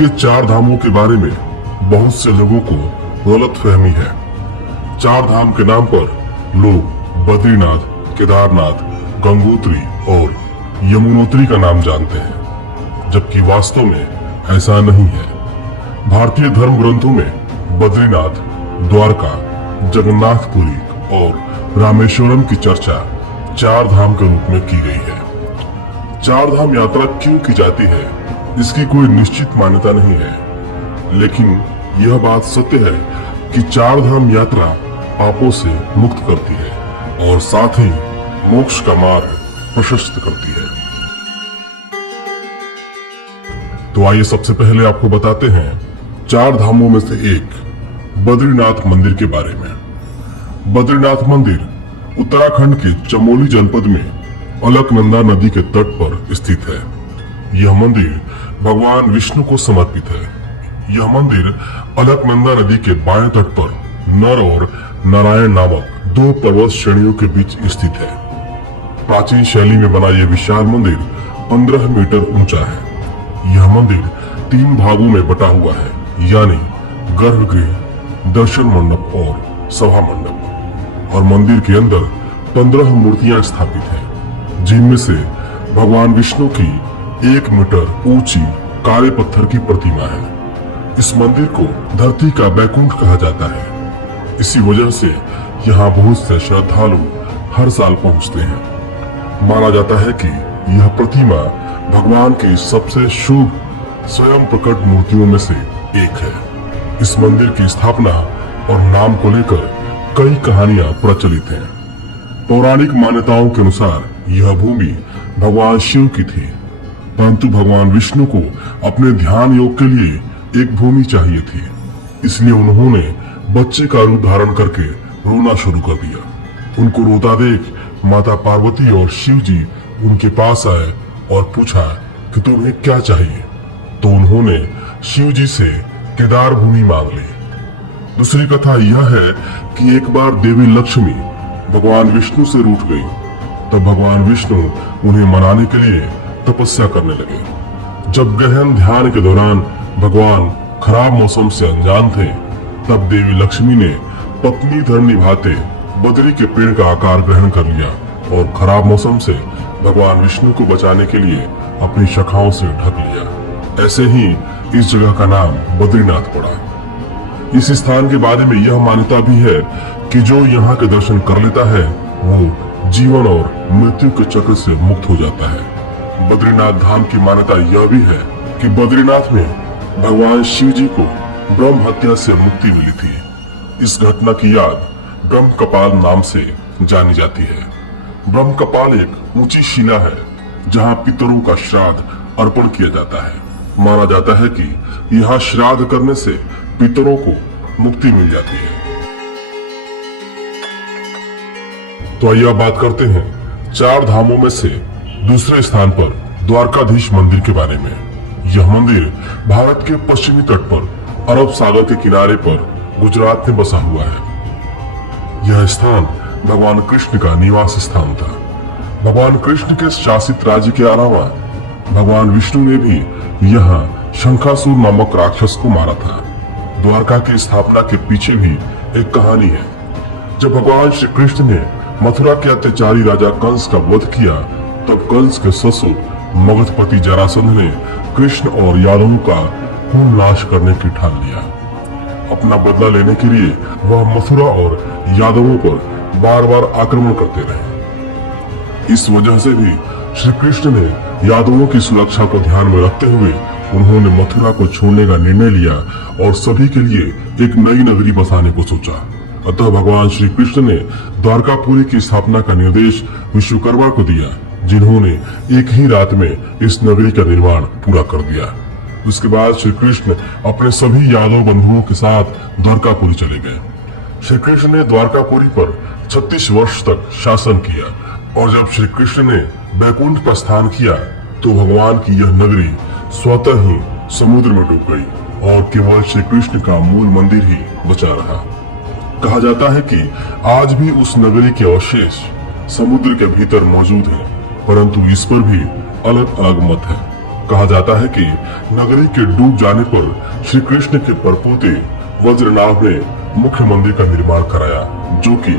के चार धामों के बारे में बहुत से लोगों को गलतफहमी है। चार धाम के नाम पर लोग बद्रीनाथ, केदारनाथ, गंगोत्री और यमुनोत्री का नाम जानते हैं, जबकि वास्तव में ऐसा नहीं है। भारतीय धर्म ग्रंथों में बद्रीनाथ, द्वारका, जगन्नाथपुरी और रामेश्वरम की चर्चा चार धाम के रूप में की गई है। चार धाम यात्रा क्यों की जाती है, इसकी कोई निश्चित मान्यता नहीं है, लेकिन यह बात सत्य है कि चार धाम यात्रा पापों से मुक्त करती है और साथ ही मोक्ष का मार्ग प्रशस्त करती है। तो आइए सबसे पहले आपको बताते हैं चार धामों में से एक बद्रीनाथ मंदिर के बारे में। बद्रीनाथ मंदिर उत्तराखंड के चमोली जनपद में अलकनंदा नदी के तट पर स्थित है। यह मंदिर भगवान विष्णु को समर्पित है। यह मंदिर अलकनंदा नदी के बाएं तट पर नर और नारायण नामक दो पर्वत श्रेणियों के बीच स्थित है। प्राचीन शैली में बना यह विशाल मंदिर 15 मीटर ऊंचा है। यह मंदिर 3 भागों में बटा हुआ है, यानी गर्भगृह, दर्शन मंडप और सभा मंडप। और मंदिर के अंदर 15 मूर्तियां स्थापित हैं, जिनमें से भगवान विष्णु की 1 मीटर ऊंची काले पत्थर की प्रतिमा है। इस मंदिर को धरती का बैकुंठ कहा जाता है। इसी वजह से यहाँ बहुत से श्रद्धालु हर साल पहुँचते हैं। माना जाता है कि यह प्रतिमा भगवान की सबसे शुभ स्वयं प्रकट मूर्तियों में से एक है। इस मंदिर की स्थापना और नाम को लेकर कई कहानियां प्रचलित हैं। पौराणिक मान्यताओं के अनुसार यह भूमि भगवान शिव की थी, परंतु भगवान विष्णु को अपने ध्यान योग के लिए एक भूमि चाहिए थी, इसलिए उन्होंने बच्चे का रूप धारण करके रोना शुरू कर दिया। उनको रोता देख माता पार्वती और शिव जी उनके पास आए और पूछा कि तुम्हें क्या चाहिए, तो उन्होंने शिव जी से केदार भूमि मांग ली। दूसरी कथा यह है कि एक बार देवी लक्ष्मी भगवान विष्णु से रूठ गई, तब भगवान विष्णु उन्हें मनाने के लिए तपस्या करने लगे। जब गहन ध्यान के दौरान भगवान खराब मौसम से अनजान थे, तब देवी लक्ष्मी ने पत्नी धर्म निभाते बदरी के पेड़ का आकार ग्रहण कर लिया और खराब मौसम से भगवान विष्णु को बचाने के लिए अपनी शाखाओं से ढक लिया। ऐसे ही इस जगह का नाम बद्रीनाथ पड़ा। इस स्थान के बारे में यह मान्यता भी है कि जो यहाँ के दर्शन कर लेता है वो जीवन और मृत्यु के चक्र से मुक्त हो जाता है। बद्रीनाथ धाम की मान्यता यह भी है कि बद्रीनाथ में भगवान शिव जी को ब्रह्म हत्या से मुक्ति मिली थी। इस घटना की याद ब्रह्म कपाल नाम से जानी जाती है। ब्रह्म कपाल एक ऊंची शिला है जहां पितरों का श्राद्ध अर्पण किया जाता है। माना जाता है कि यहाँ श्राद्ध करने से पितरों को मुक्ति मिल जाती है। तो आइए बात करते हैं चार धामों में से दूसरे स्थान पर द्वारकाधीश मंदिर के बारे में। यह मंदिर भारत के पश्चिमी तट पर अरब सागर के किनारे पर गुजरात में बसा हुआ है। यह स्थान भगवान कृष्ण का निवास स्थान था। भगवान कृष्ण के शासित राज्य के अलावा भगवान विष्णु ने भी यहाँ शंखासुर नामक राक्षस को मारा था। द्वारका की स्थापना के पीछे भी एक कहानी है। जब भगवान श्री कृष्ण ने मथुरा के अत्याचारी राजा कंस का वध किया, तब कंस के ससुर मगधपति जरासंध ने कृष्ण और यादवों का खून नाश करने की ठान लिया। अपना बदला लेने के लिए वह मथुरा और यादवों पर बार बार आक्रमण करते रहे। इस वजह से भी श्री कृष्ण ने यादवों की सुरक्षा को ध्यान में रखते हुए उन्होंने मथुरा को छोड़ने का निर्णय लिया और सभी के लिए एक नई नगरी बसाने को सोचा। अतः भगवान श्री कृष्ण ने द्वारकापुरी की स्थापना का निर्देश विश्वकर्मा को दिया, जिन्होंने एक ही रात में इस नगरी का निर्माण पूरा कर दिया। उसके बाद श्री कृष्ण अपने सभी यादव बंधुओं के साथ द्वारकापुरी चले गए। श्री कृष्ण ने द्वारकापुरी पर 36 वर्ष तक शासन किया और जब श्री कृष्ण ने बैकुंठ प्रस्थान किया तो भगवान की यह नगरी स्वतः ही समुद्र में डूब गई और केवल श्री कृष्ण का मूल मंदिर ही बचा रहा। कहा जाता है कि आज भी उस नगरी के अवशेष समुद्र के भीतर मौजूद हैं, परंतु इस पर भी अलग अलग मत है। कहा जाता है कि नगरी के डूब जाने पर श्री कृष्ण के परपोते वज्रनाभ ने मुख्य मंदिर का निर्माण कराया, जो कि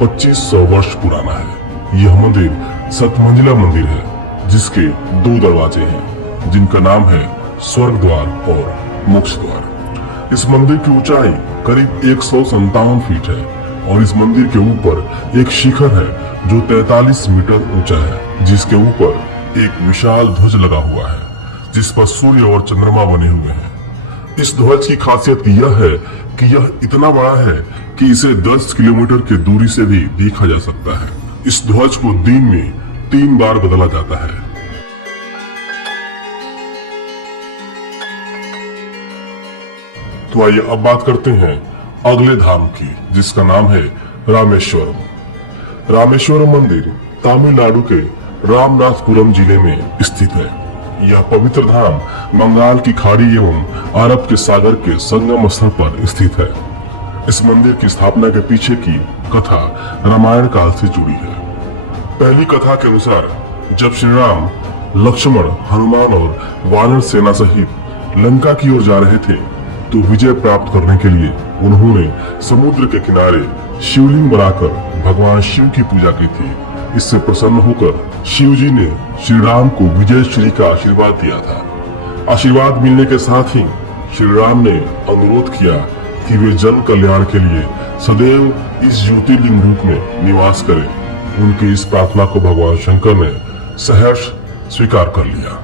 2500 वर्ष पुराना है। यह मंदिर 7 मंजिला मंदिर है, जिसके 2 दरवाजे हैं, जिनका नाम है स्वर्ग द्वार और मोक्ष द्वार। इस मंदिर की ऊंचाई करीब 157 फीट है और इस मंदिर के ऊपर एक शिखर है जो 43 मीटर ऊंचा है, जिसके ऊपर एक विशाल ध्वज लगा हुआ है, जिस पर सूर्य और चंद्रमा बने हुए हैं। इस ध्वज की खासियत यह है कि यह इतना बड़ा है कि इसे 10 किलोमीटर की दूरी से भी देखा जा सकता है। इस ध्वज को दिन में 3 बार बदला जाता है। तो आइए अब बात करते हैं अगले धाम की, जिसका नाम है रामेश्वरम। रामेश्वरम मंदिर तमिलनाडु के रामनाथपुरम जिले में स्थित है। यह पवित्र धाम बंगाल की खाड़ी एवं अरब के सागर के संगम स्थल पर स्थित है। इस मंदिर की स्थापना के पीछे की कथा रामायण काल से जुड़ी है। पहली कथा के अनुसार जब श्री राम, लक्ष्मण, हनुमान और वानर सेना सहित लंका की ओर जा रहे थे, तो विजय प्राप्त करने के लिए उन्होंने समुद्र के किनारे शिवलिंग बनाकर भगवान शिव की पूजा की थी। इससे प्रसन्न होकर शिव जी ने श्री राम को विजय श्री का आशीर्वाद दिया था। आशीर्वाद मिलने के साथ ही श्री राम ने अनुरोध किया कि वे जन कल्याण के लिए सदैव इस ज्योतिर्लिंग रूप में निवास करें। उनकी इस प्रार्थना को भगवान शंकर ने सहर्ष स्वीकार कर लिया।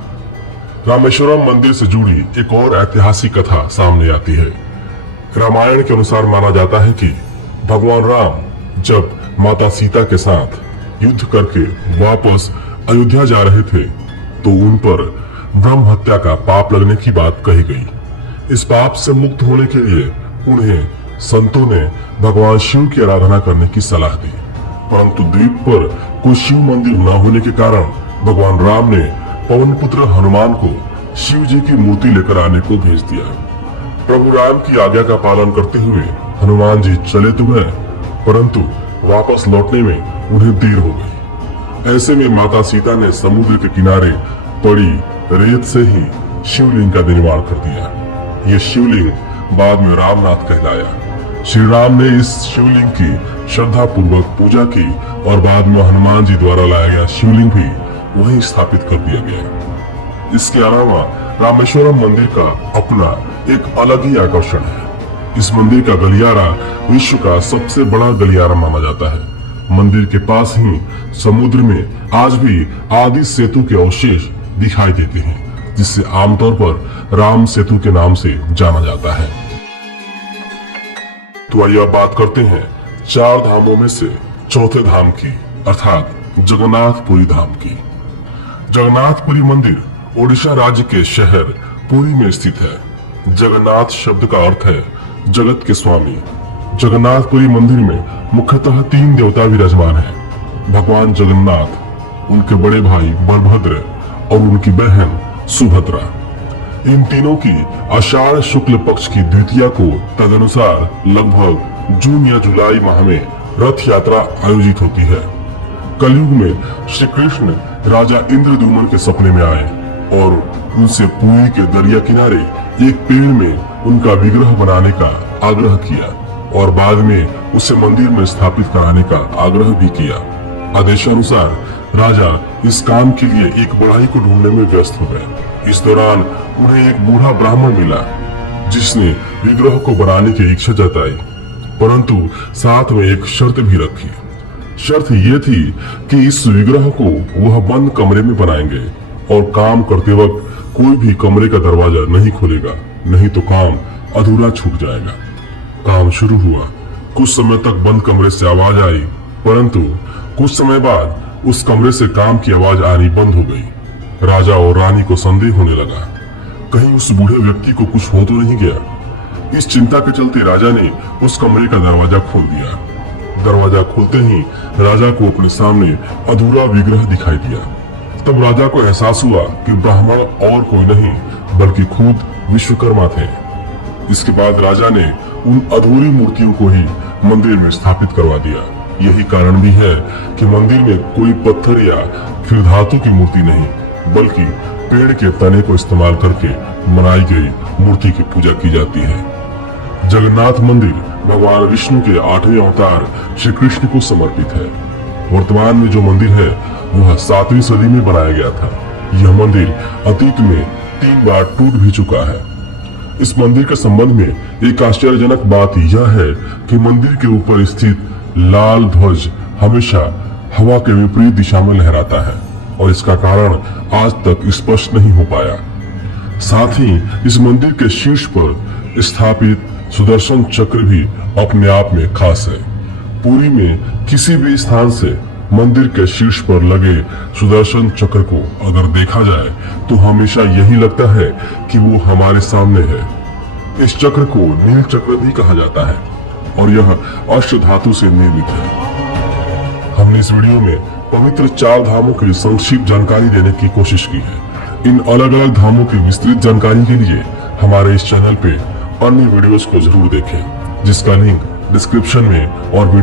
रामेश्वरम मंदिर से जुड़ी एक और ऐतिहासिक कथा सामने आती है। रामायण के अनुसार माना जाता है कि भगवान राम जब माता सीता के साथ युद्ध करके वापस अयोध्या जा रहे थे, तो उन पर ब्रह्म हत्या का पाप लगने की बात कही गई। इस पाप से मुक्त होने के लिए उन्हें संतों ने भगवान शिव की आराधना करने की सलाह दी, परंतु द्वीप पर कोई शिव मंदिर न होने के कारण भगवान राम ने पवन पुत्र हनुमान को शिव जी की मूर्ति लेकर आने को भेज दिया। प्रभु राम की आज्ञा का पालन करते हुए हनुमान जी चले तो गए, परंतु वापस लौटने में उन्हें देर हो गई। ऐसे में माता सीता ने समुद्र के किनारे पड़ी रेत से ही शिवलिंग का निर्माण कर दिया। यह शिवलिंग बाद में रामनाथ कहलाया। श्री राम ने इस शिवलिंग की श्रद्धा पूर्वक पूजा की और बाद में हनुमान जी द्वारा लाया गया शिवलिंग भी वहीं स्थापित कर दिया गया। इसके अलावा रामेश्वरम मंदिर का अपना एक अलग ही आकर्षण है। इस मंदिर का गलियारा विश्व का सबसे बड़ा गलियारा माना जाता है। मंदिर के पास ही समुद्र में आज भी आदि सेतु के अवशेष दिखाई देते हैं, जिससे आमतौर पर राम सेतु के नाम से जाना जाता है। तो आइए अब बात करते हैं 4 धामों में से चौथे धाम की, अर्थात जगन्नाथपुरी धाम की। जगन्नाथपुरी मंदिर ओडिशा राज्य के शहर पुरी में स्थित है। जगन्नाथ शब्द का अर्थ है जगत के स्वामी। जगन्नाथपुरी मंदिर में मुख्यतः 3 देवता विराजमान हैं। भगवान जगन्नाथ, उनके बड़े भाई बलभद्र और उनकी बहन सुभद्रा। इन तीनों की आषाढ़ शुक्ल पक्ष की द्वितीया को तदनुसार लगभग जून या जुलाई माह में रथ यात्रा आयोजित होती है। कलयुग में श्री कृष्ण राजा इंद्रद्युम्न के सपने में आए और उनसे पुरी के दरिया किनारे एक पेड़ में उनका विग्रह बनाने का आग्रह किया और बाद में उसे मंदिर में स्थापित कराने का आग्रह भी किया। आदेशानुसार राजा इस काम के लिए एक बढ़ई को ढूंढने में व्यस्त हो गए। इस दौरान उन्हें एक बूढ़ा ब्राह्मण मिला, जिसने विग्रह को बनाने की इच्छा जताई, परंतु साथ में एक शर्त भी रखी। शर्त ये थी कि इस विग्रह को वह बंद कमरे में बनाएंगे और काम करते वक्त कोई भी कमरे का दरवाजा नहीं खोलेगा, नहीं तो काम अधूरा छूट जाएगा। काम शुरू हुआ। कुछ समय तक बंद कमरे से आवाज आई, परंतु कुछ समय बाद उस कमरे से काम की आवाज आनी बंद हो गई। राजा और रानी को संदेह होने लगा, कहीं उस बूढ़े व्यक्ति को कुछ हो तो नहीं गया। इस चिंता के चलते राजा ने उस कमरे का दरवाजा खोल दिया। दरवाजा खोलते ही राजा को अपने सामने अधूरा विग्रह दिखाई दिया। तब राजा को एहसास हुआ कि ब्राह्मण और कोई नहीं बल्कि खुद विश्वकर्मा थे। इसके बाद राजा ने उन अधूरी मूर्तियों को ही मंदिर में स्थापित करवा दिया। यही कारण भी है कि मंदिर में कोई पत्थर या फिर धातु की मूर्ति नहीं, बल्कि पेड़ के तने को इस्तेमाल करके बनाई गई मूर्ति की पूजा की जाती है। जगन्नाथ मंदिर भगवान विष्णु के 8वें अवतार श्री कृष्ण को समर्पित है। वर्तमान में जो मंदिर है वह 7वीं सदी में बनाया गया था। यह मंदिर अतीत में 3 बार टूट भी चुका है। इस मंदिर के संबंध में एक आश्चर्यजनक बात यह है कि मंदिर के ऊपर स्थित लाल ध्वज हमेशा हवा के विपरीत दिशा में लहराता है और इसका कारण आज तक स्पष्ट नहीं हो पाया। साथ ही इस मंदिर के शीर्ष पर स्थापित सुदर्शन चक्र भी अपने आप में खास है। पुरी में किसी भी स्थान से मंदिर के शीर्ष पर लगे सुदर्शन चक्र को अगर देखा जाए तो हमेशा यही लगता है कि वो हमारे सामने है। इस चक्र को नील चक्र भी कहा जाता है और यह अष्ट धातु से निर्मित है। हमने इस वीडियो में पवित्र 4 धामों की संक्षिप्त जानकारी देने की कोशिश की है। इन अलग अलग धामों की विस्तृत जानकारी के लिए हमारे इस चैनल पे अन्य वीडियोस को जरूर देखें, जिसका लिंक डिस्क्रिप्शन में और वीडियो